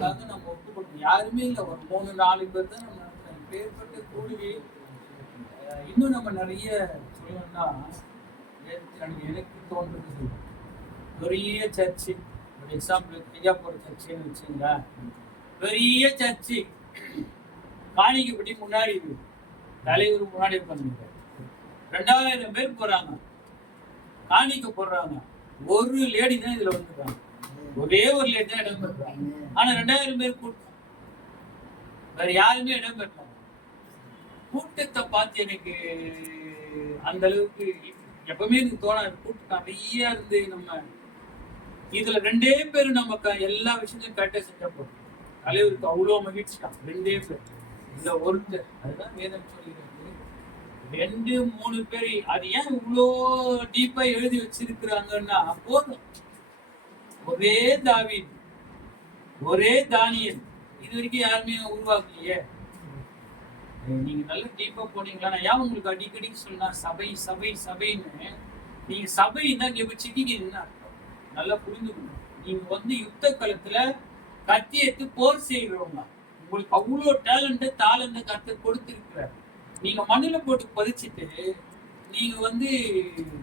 அதுக்காக நம்ம ஒப்புக்கொள்ளணும் யாருமே இல்லை. ஒரு மூணு நாலு பேர் தான் நம்ம நடத்துறோம் பேர்பட்ட கூடுகை இன்னும் நம்ம நிறைய சொல்லணும்னா எனக்கு தோன்றது பெரிய சர்ச்சு ஒரு எக்ஸாம்பிள் ஐயா போகிற சர்ச்சுன்னு வச்சுங்க பெரிய சர்ச்சு. காணிக்கைப்படி முன்னாடி இருக்கு. தலைவர் முன்னாடி இருப்பாங்க. ரெண்டாயிரம் பேர் போறாங்க. காணிக்க போடுறாங்க ஒரு லேடி தான் இதுல வந்துருக்காங்க. ஒரே ஒரு லேடி தான் இடம் பெற்றாங்க ஆனா ரெண்டாயிரம் பேர் கூட்டம். வேற யாருமே இடம் பெறாங்க கூட்டத்தை பார்த்து எனக்கு அந்த அளவுக்கு எப்பவுமே எனக்கு தோணாது. கூட்டம் நிறைய இருந்து நம்ம இதுல ரெண்டே பேரும் நமக்கு எல்லா விஷயத்தையும் கரெக்டா செஞ்சா போதும். தலைவருக்கு அவ்வளவு மகிழ்ச்சி தான் ரெண்டே பேர். இந்த ஒருத்தர். அதுதான் வேதம் சொல்லியிருக்கு ரெண்டு மூணு பேர் அது ஏன் இவ்வளோ டீப்பா எழுதி வச்சிருக்கிறாங்கன்னா போதும். ஒரே தாவீன் ஒரே தானியல். இது வரைக்கும் யாருமே உருவாக்கலையே. நீங்க நல்ல டீப்பா போனீங்களா நான் ஏன் உங்களுக்கு அடிக்கடி சொன்னா சபை சபை சபைன்னு? நீங்க சபைன்னா இங்க சிக்கிக்கிறீங்கன்னா அர்த்தம். நல்லா புரிஞ்சுக்கணும். நீங்க வந்து யுத்த காலத்துல கத்தி எடுத்து போர் செய்கிறவங்க உங்களுக்கு அவ்வளோ டேலண்ட் தாளந்த கத்தை கொடுத்துருக்கிறார். நீங்க மண்ணில் போட்டு பதிச்சுட்டு நீங்க வந்து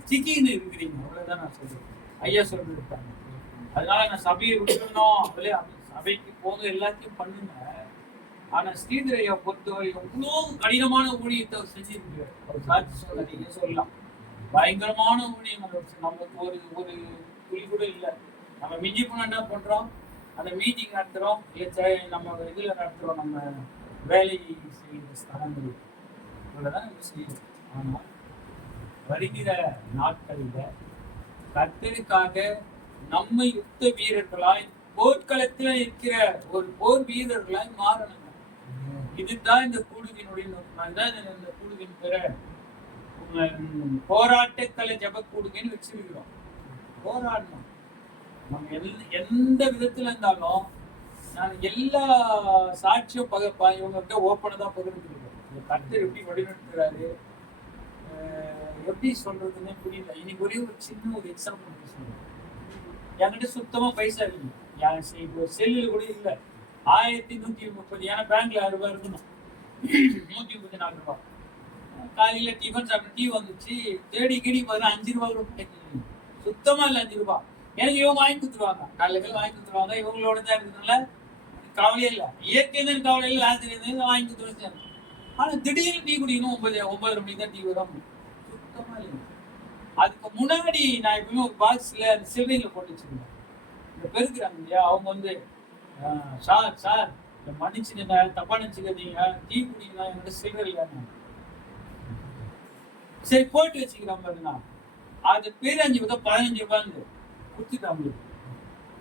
சிக்கின்னு இருக்கிறீங்க. அவ்வளவுதான் நான் சொல்றேன். ஐயா சொல்லிருக்காங்க அதனால நான் சபையை விட்டுறணும். இல்லையா? சபைக்கு போக எல்லாத்தையும் பண்ணுங்க. ஆனா ஸ்ரீதர் பொறுத்தவரை எவ்வளோ கடினமான ஊழியத்தை அவர் செஞ்சிருக்கிறார் அவர் சாட்சி சொல்ல நீங்க சொல்லலாம். பயங்கரமான ஊழியம் அவர் நமக்கு ஒரு ஒரு துளி கூட இல்லை. நம்ம மிஞ்சி போனா என்ன பண்றோம்? அந்த மீட்டிங் நடத்துறோம். இல்லை நம்ம இதுல நடத்துறோம். நம்ம வேலை செய்கிற ஸ்தலங்கள். இவ்வளவுதான் நம்ம செய்யணும். ஆனா வருகிற நாட்களில் கர்த்தருக்காக நம்ம யுத்த வீரர்களாய் போர்க்களத்தில் இருக்கிற ஒரு போர் வீரர்களாய் மாறணும் இதுதான் இந்த கூடுகினுடைய நோக்கம். அதுதான் இந்த- இந்த கூடுகின் பெற போராட்டக்கலை ஜப கூடுகின்னு வச்சிருக்கிறோம். போராடணும். நம்ம எந்த எந்த விதத்துல இருந்தாலும் நான் எல்லா சாட்சியும் பக ப- இவங்ககிட்ட ஓப்பனை தான் பகிர்ந்துருக்கேன் இந்த கர்த்தர் எப்படி வழிநடத்துறாரு? அஹ் எப்படி சொல்றதுன்னே புரியல. இன்னைக்கு ஒரே ஒரு சின்ன ஒரு எக்ஸாம்பிள் சொல்றேன். என்கிட்ட சுத்தமா பைசா இல்லை. என் இப்போ செல்லுல கூட இல்லை. ஆயிரத்தி நூத்தி முப்பது. ஏன்னா பேங்க்ல ஆயிரம் ரூபாய் இருக்கணும். நூத்தி முப்பத்தி நாலு ரூபாய். காலையில டிஃபன் சாப்பிட்டு டீ வந்துச்சு. தேடி கிடி பார்த்தா அஞ்சு ரூபா கூட கிடைக்குது சுத்தமா இல்லை அஞ்சு ரூபாய். எனக்கு இவங்க வாங்கி கொடுத்துருவாங்க. காலையில போய் வாங்கி கொடுத்துருவாங்க. இவங்களோட தான் இருக்கிறதுனால கவலையே இல்லை. இயற்கை தான் கவலை இல்லை. லாஸ்ட் வாங்கி கொடுத்துருவாங்க ஆனா திடீர்னு டீ குடிக்கணும். ஒன்பது ஒன்பது மணிக்கு தான் டீ வரும். அதுக்கு முன்னாடி நான் எப்பவுமே ஒரு பாக்ஸில் அந்த சில்லறையில போட்டு வச்சுருந்தேன். இந்த பெருக்கிறாங்க இல்லையா அவங்க வந்து சார் சார் இந்த மன்னிச்சுடுங்க தப்பா நினச்சிக்கிறீங்க டீ குடிக்கலாம் என்னோட சில்லறை இல்லைன்னு சரி போட்டு வச்சுக்கிறேன் பாருங்கண்ணா அது பேரஞ்சு பார்த்தா பதினஞ்சு ரூபாய்ந்து கொடுத்துட்டான் அவங்களுக்கு.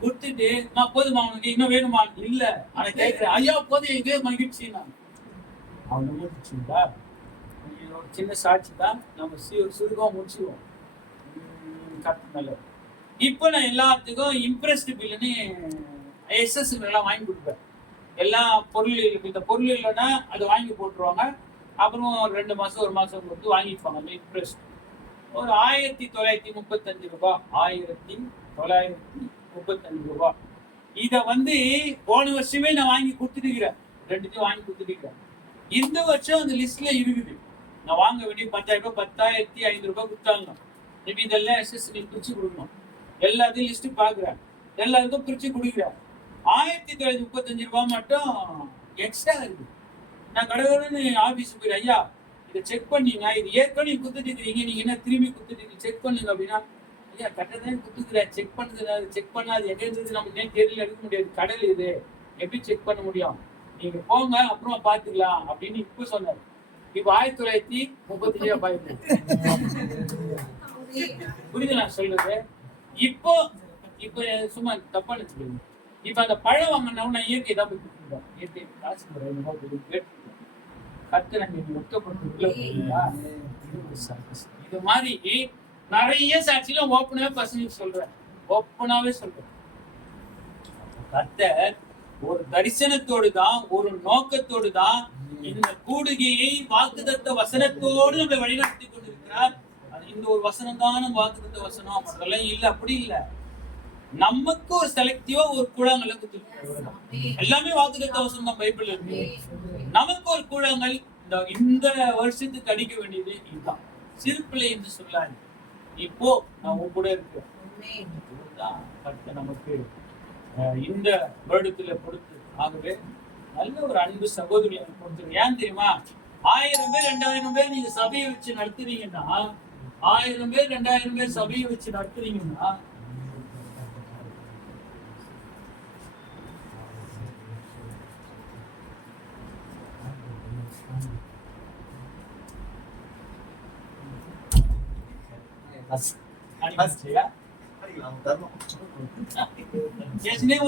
கொடுத்துட்டு நான் போதுமா அவனுக்கு இன்னும் வேணுமா இல்ல. ஆனா கேட்கிறேன் ஐயா போதும் இதே மகிழ்ச்சி நான் அவனை முடிச்சுங்களா ஒரு சின்ன சாட்சி தான். நம்ம சி- சுருக்கமா முடிச்சுக்குவோம். உம் இப்போ நான் எல்லாத்துக்கும் இம்ப்ரெஸ்டு பில்லுன்னு எஸ்எஸ் எல்லாம் வாங்கி கொடுப்பேன். எல்லா பொருள் இந்த பொருள் இல்லைன்னா அது வாங்கி போட்டுருவாங்க. அப்புறம் ஒரு ரெண்டு மாதம் ஒரு மாதம் கொடுத்து வாங்கிப்பாங்க. அந்த இம்ப்ரெஸ்ட் ஒரு ஆயிரத்தி தொள்ளாயிரத்தி முப்பத்தஞ்சு ரூபாய் ஆயிரத்தி தொள்ளாயிரத்தி முப்பத்தஞ்சு ரூபா. இதை வந்து போன வருஷமே நான் வாங்கி கொடுத்துருக்கிறேன் ரெண்டுத்தையும் வாங்கி கொடுத்துருக்கிறேன் இந்த வருஷம் அந்த லிஸ்ட்ல இருக்குது. நான் வாங்க வேண்டிய பத்தாயிரம் ரூபாய் பத்தாயிரத்தி ஐநூறு ரூபாய் கொடுத்தாங்க. இப்ப இதெல்லாம் எஸ்எஸ் நீ பிரிச்சு கொடுக்கணும். எல்லாத்தையும் லிஸ்ட் பாக்குறேன் எல்லாருக்கும் பிரிச்சு கொடுக்குறேன் ஆயிரத்தி தொள்ளாயிரத்தி முப்பத்தஞ்சு ரூபாய் மட்டும் எக்ஸ்ட்ரா இருக்கு. நான் கடவுள்னு ஆபீஸ் போய் ஐயா இதை செக் பண்ணீங்க இது ஏற்கனவே குத்துட்டு இருக்கீங்க நீங்க என்ன திரும்பி குத்துட்டு செக் பண்ணுங்க அப்படின்னா ஐயா கட்டதான் குத்துக்கிற செக் பண்ணது செக் பண்ணாது எங்க இருந்தது நம்ம ஏன் தெரியல எடுக்க முடியாது. கடல் இது. எப்படி செக் பண்ண முடியும்? நீங்க போங்க அப்புறமா பாத்துக்கலாம் அப்படின்னு இப்ப சொன்னாரு. இப்ப ஆயிரத்தி தொள்ளாயிரத்தி முப்பத்தஞ்சு ரூபாய் புரியுது. நான் சொல்றது. இப்போ இப்போ சும்மா தப்பா நினைச்சுக்கோங்க. இப்ப அந்த பழம் வாங்கினா இயற்கை தான் போய் கொடுத்துருக்கோம். இயற்கை காசு ஒரு கத்து நம்ம முத்தப்பட்டு இது மாதிரி நிறைய சாட்சியில ஓப்பனாவே பசங்க சொல்றேன். ஓப்பனாவே சொல்றேன். கத்த ஒரு தரிசனத்தோடு தான் ஒரு நோக்கத்தோடு தான் இந்த கூடுகையை வாக்குதத்த வசனத்தோடு நம்மளை வழிநடத்தி கொண்டிருக்கிறார். இந்த ஒரு வசனம் தான் வாக்குதத்த வசனம் அதெல்லாம் இல்ல அப்படி இல்ல. நமக்கு ஒரு செலக்டிவா ஒரு கொடுத்துருக்காரு எல்லாமே வாக்குத்த வசனம் தான் பைபிள்ல இருக்கு. நமக்கு ஒரு கூழாங்கல் இந்த இந்த வருஷத்துக்கு அடிக்க வேண்டியது இதுதான். சிறுப்பிள்ளை என்று சொல்லாது. இப்போ நான் உன் கூட கர்த்தர் நமக்கு இந்த வருடத்துல கொடுத்து. ஆகவே நல்ல ஒரு அன்பு சகோதரி கொடுத்துருக்கு ஏன் தெரியுமா? ஆயிரம் பேர் ரெண்டாயிரம் பேர் நீங்க சபையை வச்சு நடத்துறீங்கன்னா ஆயிரம் பேர் ரெண்டாயிரம் பேர் சபையை வச்சு நடத்துறீங்கன்னா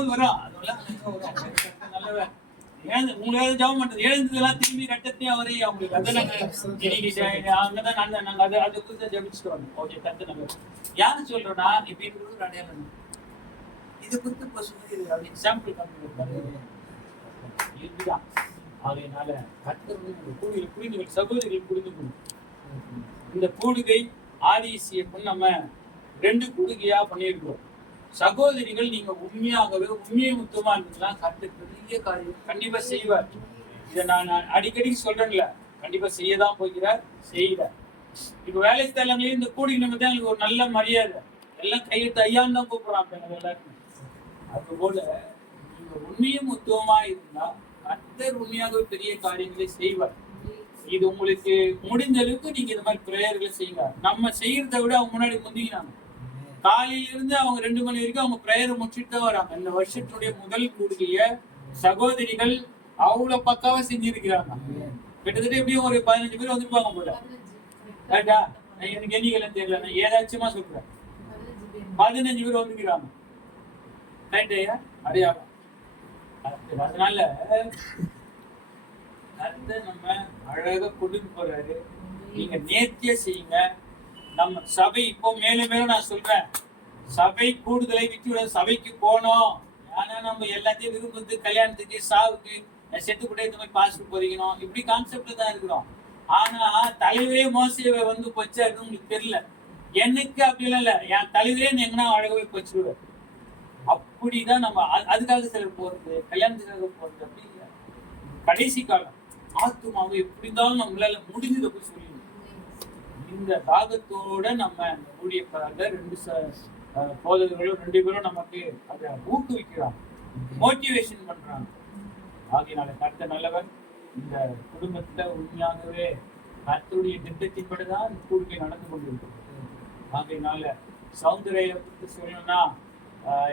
வரும் அதெல்லாம் நல்லவன். எழுந்து உங்களால ஜெபம் பண்றது எழுந்ததெல்லாம் திரும்பி கட்டத்தையும் அவரே அவங்களுக்கு அதை நாங்க இன்னைக்கு ஜெ- அங்கதான் நாங்க நாங்க அதை அதை குறித்து ஜெபிச்சுட்டு வந்தோம். ஓகே கத்து நம்ம யாரு சொல்றோம்னா இப்ப இருக்கிறது ஒரு அடையாளம் இது. குறித்து பசங்க எக்ஸாம்பிள் காமிக்கிறது இதுதான் ஆகையினால கத்தர் வந்து கூடுகை புரிந்து சகோதரிகள் புரிந்து கொள்ளும் இந்த கூடுகை ஆதிசியப்பன் நம்ம ரெண்டு கூடுகையா பண்ணியிருக்கிறோம். சகோதரிகள் நீங்க உண்மையாகவே உண்மையை முத்தமா இருந்தீங்கன்னா கத்து பெரிய காரியம் கண்டிப்பா செய்வார். இதை நான் அடிக்கடி சொல்றேன்ல கண்டிப்பா செய்யதான் போகிறார் செய்கிறார் இப்ப வேலை ஸ்தலங்களே இந்த கூடி நம்ம தான் எங்களுக்கு ஒரு நல்ல மரியாதை. எல்லாம் கையெழுத்து ஐயான்னு தான் கூப்பிடுறாங்க எங்க எல்லாருக்கும். அதுபோல நீங்க உண்மையும் முத்துவமா இருந்தா கர்த்தர் உண்மையாகவே பெரிய காரியங்களை செய்வார். இது உங்களுக்கு முடிஞ்ச அளவுக்கு நீங்க இந்த மாதிரி பிரேயர்களை செய்யுங்க. நம்ம செய்யறதை விட அவங்க முன்னாடி முந்திக்கிறாங்க காலையில இருந்து அவங்க ரெண்டு மணி வரைக்கும் அவங்க பிரேயரை முடிச்சுட்டு தான் வராங்க. இந்த வருஷத்துடைய முதல் கூடுகைய சகோதரிகள் அவ்வளவு பக்காவா செஞ்சிருக்கிறாங்க. கிட்டத்தட்ட எப்படியும் ஒரு பதினஞ்சு பேர் வந்துருப்பாங்க போல. கரெக்டா எனக்கு எண்ணிக்கலாம் தெரியல. நான் ஏதாச்சுமா சொல்றேன். பதினஞ்சு பேர் வந்துக்கிறாங்க ரைட் ஐயா? அடையாளம். அது- அதனால நம்ம அழகா கொண்டு போறாரு. நீங்க நேர்த்தியா செய்யுங்க. நம்ம சபை இப்போ மேலும் மேலும் நான் சொல்றேன். சபை கூடுதலை விட்டு விட சபைக்கு போனோம் ஆனா நம்ம எல்லாத்தையும் விரும்புறது கல்யாணத்துக்கு சாவுக்கு செத்து கூட இந்த மாதிரி பாஸ்போர்ட் பொறிக்கணும் இப்படி கான்செப்ட் தான் இருக்கிறோம். ஆனா தலைவரே மோசையை வந்து பொச்சாருன்னு உங்களுக்கு தெரியல. எனக்கு அப்படிலாம் இல்ல. என் தலைவரே எங்கன்னா அழகவே பொச்சிருவார். அப்படிதான் நம்ம அ- அதுக்காக சிலர் போறது கல்யாணத்துக்காக போறது அப்படி இல்லை. கடைசி காலம். ஆத்துமாவை எப்படி இருந்தாலும் நம்மளால முடிஞ்சதை போய் சொல்லி இந்த தாகத்தோட நம்ம இந்த ரெண்டு ச- போதகர்களும் ரெண்டு பேரும் நமக்கு அதை ஊக்குவிக்கிறாங்க. மோட்டிவேஷன் பண்றாங்க. ஆகையினால கர்த்தர் நல்லவர் இந்த குடும்பத்துல உண்மையாகவே கர்த்தருடைய திட்டத்தின்படிதான் இந்த கூடுகை நடந்து கொண்டிருக்கிறது. ஆகையினால சௌந்தரியத்தை சொல்லணும்னா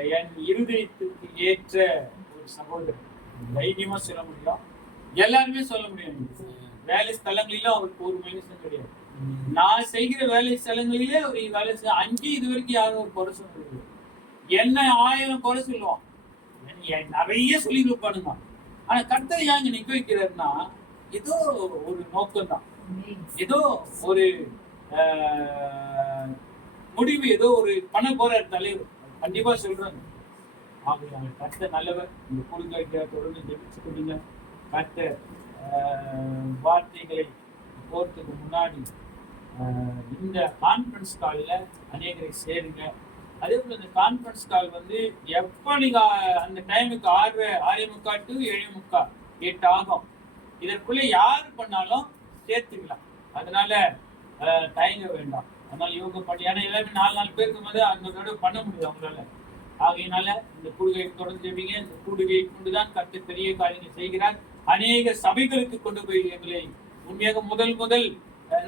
என் இருதயத்துக்கு ஏற்ற ஒரு சகோதரர் தைரியமா சொல்ல முடியும். எல்லாருமே சொல்ல முடியும். வேலை ஸ்தலங்களிலும் அவருக்கு ஒரு மைனஸும் கிடையாது. நான் செய்கிற வேலை ஸ்தலங்களிலே ஒரு வேலை செய்ய அஞ்சு இது வரைக்கும் யாரும் ஒரு குறை சொல்றது என்ன ஆயிரம் குறை சொல்லுவான். நிறைய சொல்லி கொடுப்பானுங்க ஆனா கர்த்தர் ஏன் நிக்க வைக்கிறாருன்னா ஏதோ ஒரு நோக்கம் தான் ஏதோ ஒரு முடிவு ஏதோ ஒரு பண்ண போற தலைவர். கண்டிப்பா சொல்றாங்க. ஆகையால் கர்த்தர் நல்லவர். இந்த குழுக்களுக்கு தொடர்ந்து ஜெபிச்சு கொடுங்க. கர்த்தர் ஆஹ், வார்த்தைகளை போறதுக்கு முன்னாடி இந்த கான்ஃபரன்ஸ் காலில் அநேகரை சேருங்க. அதே போல் இந்த கான்ஃபரன்ஸ் கால் வந்து எப்போ நீங்கள் அந்த டைமுக்கு ஆறு ஆறே முக்கால் டு ஏழே முக்கால் எட்டு ஆகும். இதற்குள்ளே யார் பண்ணாலும் சேர்த்துக்கலாம். அதனால தயங்க வேண்டாம். அதனால யோகா பண்ணி ஏன்னா எல்லாமே நாலு நாலு பேருக்கு வந்து அந்த தடவை பண்ண முடியும் அவங்களால. ஆகையினால இந்த கூடுகையை தொடர்ந்து ஜெபிங்க இந்த கூடுகையை கொண்டுதான் கற்று பெரிய காரியங்கள் செய்கிறார். அநேக சபைகளுக்கு கொண்டு போய் எங்களை உண்மையாக முதல் முதல்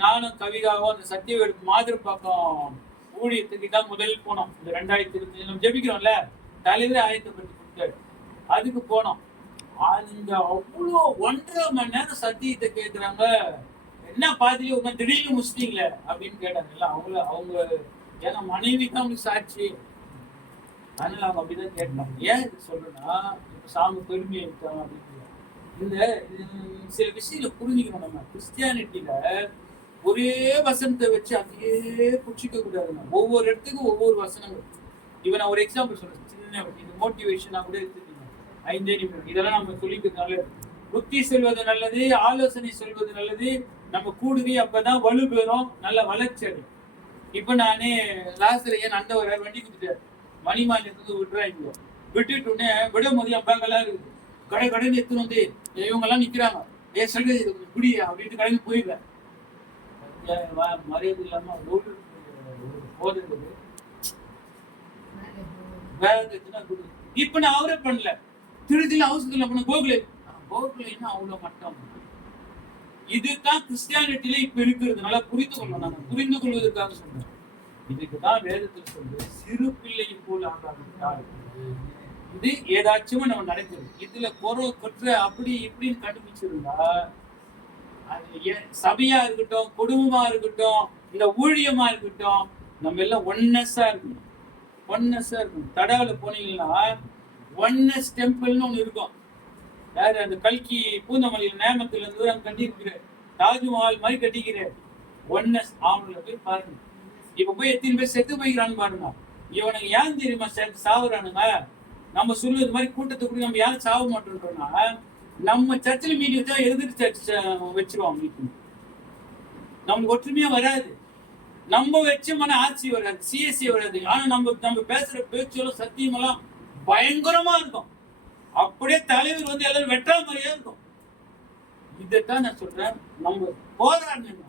நானும் கவிதாவும் அந்த சத்தியவேடு மாதிரி பக்கம் ஊழியத்துக்கு தான் முதல் போனோம். இந்த ரெண்டாயிரத்தி இருபத்தி நம்ம ஜெபிக்கிறோம்ல? தலைவரே ஆயத்தப்பட்டு கொடுத்தாரு. அதுக்கு போனோம். அந்த அவ்வளோ ஒன்றரை மணி நேரம் சத்தியத்தை கேட்குறாங்க என்ன பாதிரி உங்க திடீர்னு முடிச்சிட்டீங்களே அப்படின்னு கேட்டாங்கல்ல அவங்கள அவங்க ஏன்னா மனைவி தான் அவங்களுக்கு சாட்சி. அதனால அவங்க அப்படிதான் கேட்டாங்க. ஏன் இது சொல்றேன்னா இப்போ சாமி பெருமையை இருக்காங்க அப்படின்னு இந்த சில விஷயங்களை புரிஞ்சுக்கணும் நம்ம. கிறிஸ்டியானிட்டியில ஒரே வசனத்தை வச்சு அப்படியே புடிச்சிக்க கூடாதுங்க ஒவ்வொரு இடத்துக்கும் ஒவ்வொரு வசனங்கள். இவன் நான் ஒரு எக்ஸாம்பிள் சொல்றேன். சின்ன இந்த மோட்டிவேஷனா கூட எடுத்துக்கீங்க. ஐந்தே நிமிடம் இதெல்லாம் நம்ம சொல்லிக்கிறது நல்லது புத்தி சொல்வது நல்லது ஆலோசனை சொல்வது நல்லது. நம்ம கூடுவி அப்பதான் வலு பெறும். நல்ல வளர்ச்சி அடையும். இப்ப நானே லாஸ்ட்ல ஏன் அந்த வண்டி கொடுத்துட்டாரு மணி மாநிலத்துக்கு விட்டுறாங்க விட்டுட்டு உடனே விடும் போது என் இருக்கு. இருக்குது கடை கடைன்னு எடுத்துன்னு வந்து இவங்க எல்லாம் நிக்கிறாங்க. ஏ சொல்றது இது கொஞ்சம் குடி அப்படின்ட்டு கடைக்கு போயிடுறேன் மரியாதை இல்லாம ஒரு போதை இப்ப நான் அவரே பண்ணல. திருச்சியில அவசரத்துல பண்ண கோகுலே. கோகுலே என்ன அவ்வளவு மட்டம். இதுதான் கிறிஸ்டியானிட்டில இப்ப இருக்கிறதுனால புரிந்து கொள்ளணும். நாங்க புரிந்து கொள்வதற்காக சொல்றேன். இதுக்குதான் வேதத்தில் சொல்றது சிறு பிள்ளையை போல் ஆகாவிட்டால். இது ஏதாச்சும் நம்ம நடக்கிறது இதுல குறை கொற்ற அப்படி இப்படின்னு கண்டுபிடிச்சிருந்தா சபையா இருக்கட்டும் குடும்பமா இருக்கட்டும் இந்த ஊழியமா இருக்கட்டும் நம்ம எல்லாம் ஒன்னஸா இருக்கணும். ஒன்னஸா இருக்கணும். தடவுல போனீங்கன்னா ஒன்னஸ் டெம்பிள்னு ஒண்ணு இருக்கும். யாரு அந்த கல்கி பூந்தமல்லியில் நேமத்துல இருந்து அங்க கட்டியிருக்கிற தாஜ்மஹால் மாதிரி கட்டிக்கிற ஒன்னஸ் அவங்கள போய் பாருங்க. இப்ப போய் எத்தனை பேர் செத்து போய்க்கிறான்னு பாருங்க. இவனுங்க ஏன் தெரியுமா சாவுறானுங்க? நம்ம சொல்லுவது மாதிரி கூட்டத்தை கூட நம்ம யாரும் சாவ மாட்டோம்ன்றோம்னா நம்ம சர்ச்சில் மீட்டிங் தான் எதிர் சர்ச் வச்சிருவோம் மீட்டிங் நமக்கு ஒற்றுமையா வராது. நம்ம வச்சு மன ஆட்சி வராது சிஎஸ்சி வராது. ஆனா நம்ம நம்ம பேசுற பேச்செல்லாம் சத்தியமெல்லாம் பயங்கரமா இருக்கும். அப்படியே தலைவர் வந்து எல்லாரும் வெட்டா மாதிரியே இருக்கும். இதைத்தான் நான் சொல்றேன். நம்ம போராடணும்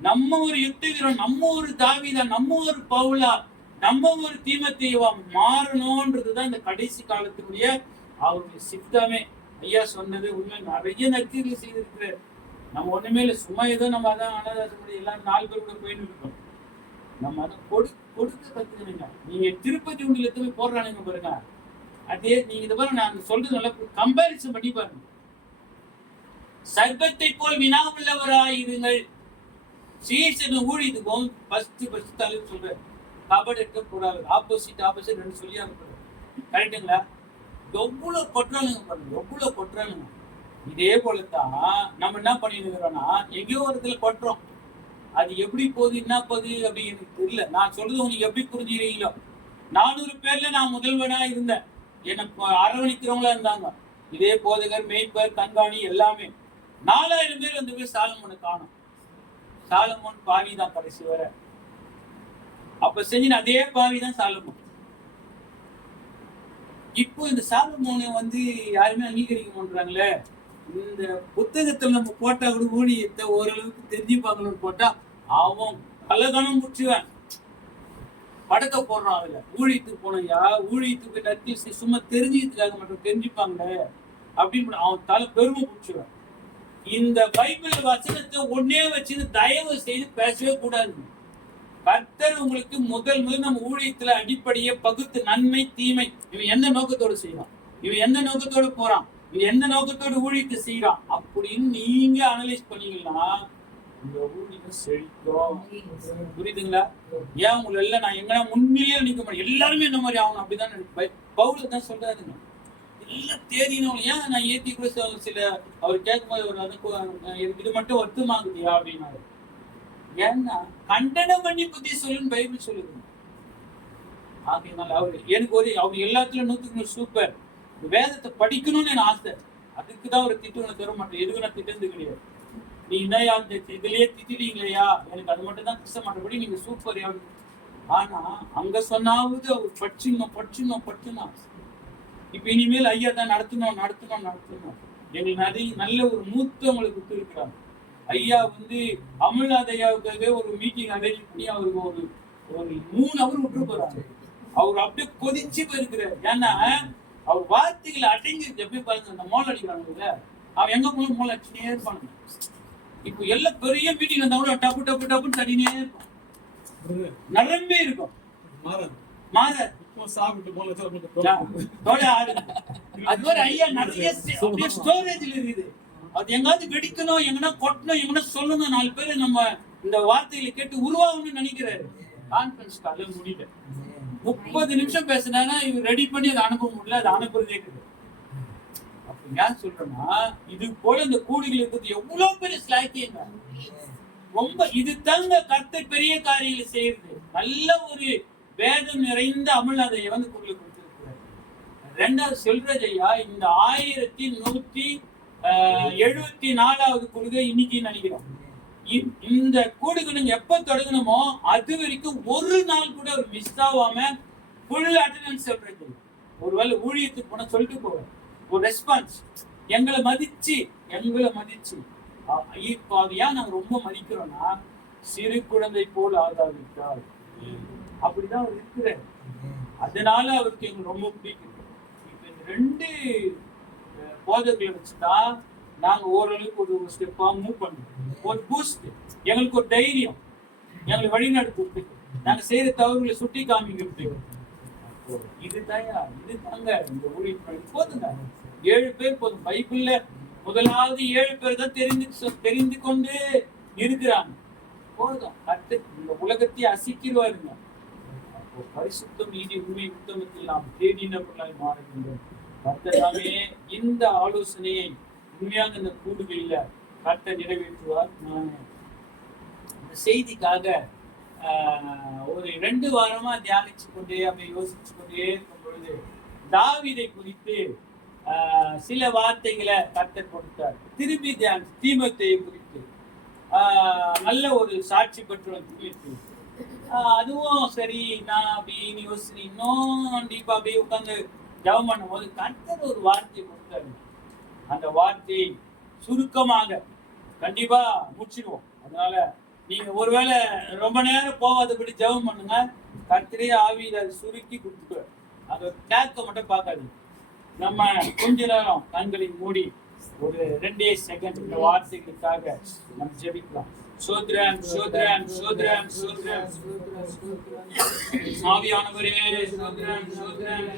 நம்ம ஒரு யுத்த நம்ம ஒரு தாவிதா நம்ம ஒரு பவுலா நம்ம ஒரு தீமத்தேவா மாறணும்ன்றதுதான் இந்த கடைசி காலத்தினுடைய அவருடைய சித்தமே. ஐயா சொன்னது உண்மை. நிறைய நற்செய்திகள் செய்திருக்கிறார் நம்ம ஒண்ணுமே இல்லை. சும்மா ஏதோ நம்ம அதான் அனாதாசமுடைய எல்லாரும் நாலு பேர் கூட போயிட்டு இருக்கோம். நம்ம அதை கொடு கொடுத்து கத்துக்கணுங்க. நீங்க திருப்பதி உண்டியில் எடுத்து போய் போடுறானுங்க பாருங்க. அதே நீங்க இதை பாருங்க நான் சொல்றது நல்லா கம்பேரிசன் பண்ணி பாருங்க. சர்க்கத்தை போல் வினாவுள்ளவராயிருங்கள். சீசன் ஊழியதுக்கும் ஃபர்ஸ்ட் ஃபர்ஸ்ட் தலைவர் சொல்றேன். கபடி எடுக்க கூடாது. ஆப்போசிட் ஆப்போசிட் ரெண்டு சொல்லியா இருக்கிறது கரெக்டுங்களா எவ்வளவு கொட்டுறானுங்க பாருங்க எவ்வளவு கொட்டுறானுங்க இதே போலத்தான் நம்ம என்ன பண்ணிட்டு இருக்கிறோம்னா எங்கேயோ ஒரு இடத்துல கொட்டுறோம். அது எப்படி போகுது என்ன போகுது அப்படின்னு எனக்கு தெரியல. நான் சொல்றது உங்களுக்கு எப்படி புரிஞ்சுக்கிறீங்களோ? நானூறு பேர்ல நான் முதல்வனா இருந்தேன். எனக்கு அரவணைக்கிறவங்களா இருந்தாங்க. இதே போதகர் மெய்ப்பர் கண்காணி எல்லாமே. நாலாயிரம் பேர் வந்து போய் சாலமோனை காணும். சாலமோன் பாவி தான் கடைசி வர. அப்ப செஞ்சு அதே பாவி தான் சாலமோன். இப்போ இந்த சாலமோனை வந்து யாருமே அங்கீகரிக்க மாட்டாங்களே இந்த புத்தகத்துல நம்ம போட்டா கூட ஊழியத்தை ஓரளவுக்கு தெரிஞ்சுப்பாங்களோன்னு போட்டா அவன் பலகணம் முடிச்சுவேன் படத்தை போடுறான் அதுல. ஊழியத்துக்கு போனையா ஊழியத்துக்கு நத்தி சும்மா தெரிஞ்சுக்கிறதுக்காக மட்டும் தெரிஞ்சுப்பாங்களே? அப்படின்னு அவன் தலை பெருமை பிடிச்சிடுவான் இந்த பைபிள் வசனத்தை ஒன்னே வச்சு தயவு செய்து பேசவே கூடாது. கர்த்தர் உங்களுக்கு முதல் முதல் நம்ம ஊழியத்துல அடிப்படையே பகுத்து நன்மை தீமை இவன் எந்த நோக்கத்தோட செய்யறான் இவன் எந்த நோக்கத்தோட போறான்? இவன் எந்த நோக்கத்தோட ஊழியத்தை செய்யறான் அப்படின்னு நீங்க அனலைஸ் பண்ணீங்கன்னா இந்த ஊழியம் செழிக்கும். புரியுதுங்களா? ஏன் உங்களை எல்லாம் நான் எங்கன்னா முன்னிலையே நிக்க முடியும் எல்லாருமே என்ன மாதிரி ஆகணும். அப்படிதான் பவுல தான் சொல்றாருங்க எல்லாம் தேடினவங்க ஏன் நான் ஏத்தி கூட சில- சில அவர் கேட்கும்போது ஒரு அதுக்கு எனக்கு இது மட்டும் ஒத்துமாங்குதியா அப்படின்னாரு. ஏன்னா கண்டனம் பண்ணி புத்தி சொல்லுன்னு பைபிள் சொல்லுது. ஆகையினால அவரு எனக்கு ஒரு அவர் எல்லாத்துலயும் நூத்துக்கு நூறு சூப்பர் வேதத்தை படிக்கணும்னு எனக்கு ஆசை. அதுக்கு தான் ஒரு திட்டு உனக்கு தர மாட்டேன். எதுக்கு நான் திட்டது கிடையாது நீ என்னையா இந்த இதுலயே திட்டிட்டீங்களையா எனக்கு அது மட்டும் தான் கஷ்டம் மாட்டபடி நீங்க சூப்பர் ஆனா அங்க சொன்னாவது அவர் படிச்சிடணும் படிச்சிடணும் படிச்சிடணும் இப்ப இனிமேல் ஐயா தான் நடத்தணும் நடத்தணும் நடத்தணும். எங்களுக்கு நிறைய நல்ல ஒரு மூத்தவங்களை கொடுத்துருக்கிறாங்க ஐயா வந்து அமல்நாத் ஐயாவுக்காகவே ஒரு மீட்டிங் அரேஞ்ச் பண்ணி அவருக்கு ஒரு ஒரு மூணு அவர் விட்டு போறாங்க அவர் அப்படியே கொதிச்சு போயிருக்கிறார். ஏன்னா அவர் வார்த்தைகளை அடங்கி எப்படி பாருங்க அந்த மோல் அடிக்கிறாங்கல்ல அவன் எங்க போய் மோல் அடிச்சுனே இருப்பானுங்க இப்போ எல்லாம் பெரிய மீட்டிங் வந்தா கூட டப்பு டப்பு டப்புன்னு தடினே இருப்பான். நரம்பே இருக்கும். மாறன் மாற இப்போ சாப்பிட்டு போல. அது மாதிரி ஐயா நிறைய ஸ்டோரேஜ்ல இருக்குது. அது எங்காவது வெடிக்கணும் எங்கன்னா கொட்டணும் எங்கன்னா சொல்லணும் நாலு பேர் நம்ம இந்த வார்த்தைகளை கேட்டு உருவாகணும்னு நினைக்கிறாரு கான்ஃபரன்ஸ் கால முடியல. முப்பது நிமிஷம் பேசினா இவர் ரெடி பண்ணி அதை அனுப்ப முடியல அதை அனுப்புறதே கிடையாது. அப்ப ஏன் சொல்றேன்னா இது போல இந்த கூடுகள் இருக்கிறது எவ்வளவு பெரிய ஸ்லாக்கியங்க ரொம்ப இது தாங்க கர்த்தர் பெரிய காரியங்களை செய்யுது நல்ல ஒரு வேதம் நிறைந்த அமல்நாதைய வந்து உங்களுக்கு கொடுத்திருக்கிறார். ரெண்டாவது சொல்றது ஐயா இந்த ஆயிரத்தி நூத்தி எழுபத்தி நாலாவது கொள்கை இன்னைக்கு நினைக்கிறோம். இந்த கூடுகள் நீங்க எப்ப தொடங்கணுமோ அது வரைக்கும் ஒரு நாள் கூட ஒரு மிஸ் ஆகாம ஃபுல் அட்டெண்டன்ஸ் சொல்றது ஒருவேளை ஊழியத்துக்கு போனா சொல்லிட்டு போவேன். ஒரு ரெஸ்பான்ஸ் எங்களை மதிச்சு எங்களை மதிச்சு. ஏன் நாங்க ரொம்ப மதிக்கிறோம்னா சிறு குழந்தை போல் ஆதாவிட்டார் அப்படிதான் அவர் இருக்கிறார். அதனால அவருக்கு எங்களுக்கு ரொம்ப பிடிக்கும். இப்ப இந்த ரெண்டு போதர்களை வச்சுதான் நாங்க ஓரளவுக்கு ஒரு ஒரு ஸ்டெப்பா மூவ் பண்ணுவோம் ஒரு பூஸ்ட் எங்களுக்கு ஒரு தைரியம். எங்களை வழி நடத்துறதுக்கு நாங்க செய்யற தவறுகளை சுட்டி காமிக்கிறதுக்கு. இதுதான் இது தாங்க. இந்த ஊழியர்கள் போதுங்க. ஏழு பேர் போதும். பைபிள்ல முதலாவது ஏழு பேர் தான் தெரிந்து தெரிந்து கொண்டு இருக்கிறாங்க. போதும். அடுத்து இந்த உலகத்தை அசிக்கிடுவாருங்க பரிசுத்தம் நீதி உண்மை உத்தமத்தில் நாம் தேடினவர்களாய் மாறுகின்றோம். கர்த்தராமே இந்த ஆலோசனையை உண்மையாக இந்த கூடுகளில் கர்த்தர் நிறைவேற்றுவார் நான். இந்த செய்திக்காக ஒரு ரெண்டு வாரமா தியானிச்சு கொண்டே அப்படி யோசிச்சு கொண்டே இருக்கும் பொழுது தாவிதை குறித்து ஆஹ், சில வார்த்தைகளை கர்த்தர் கொடுத்தார். திருப்பி தியான் தீமத்தையை குறித்து. ஆஹ், நல்ல ஒரு சாட்சி பெற்று தீமத்தை ஆஹ், அதுவும் சரி நான் அப்படின்னு யோசிச்சு இன்னும் டீப்பா அப்படியே உட்காந்து ஜெபம் பண்ணும்போது கர்த்தர் ஒரு வார்த்தை கொடுத்தாரு. அந்த வார்த்தையை சுருக்கமாக கண்டிப்பா முடிச்சிடுவோம். அதனால நீங்க ஒருவேளை ரொம்ப நேரம் போகாதபடி ஜெபம் பண்ணுங்க. கர்த்தரே ஆவியில் அதை சுருக்கி கொடுத்துட்டு அதை கேட்க மட்டும் பார்க்காது நம்ம கொஞ்ச நேரம் கண்களை மூடி ஒரு ரெண்டே செகண்ட் இந்த வார்த்தைகளுக்காக நம்ம ஜெபிக்கலாம். சோத்ரன் சோத்ரன் சோத்ரன் சோத்ரன் ஆவியானவரே சோத்ரன் சோத்ரன்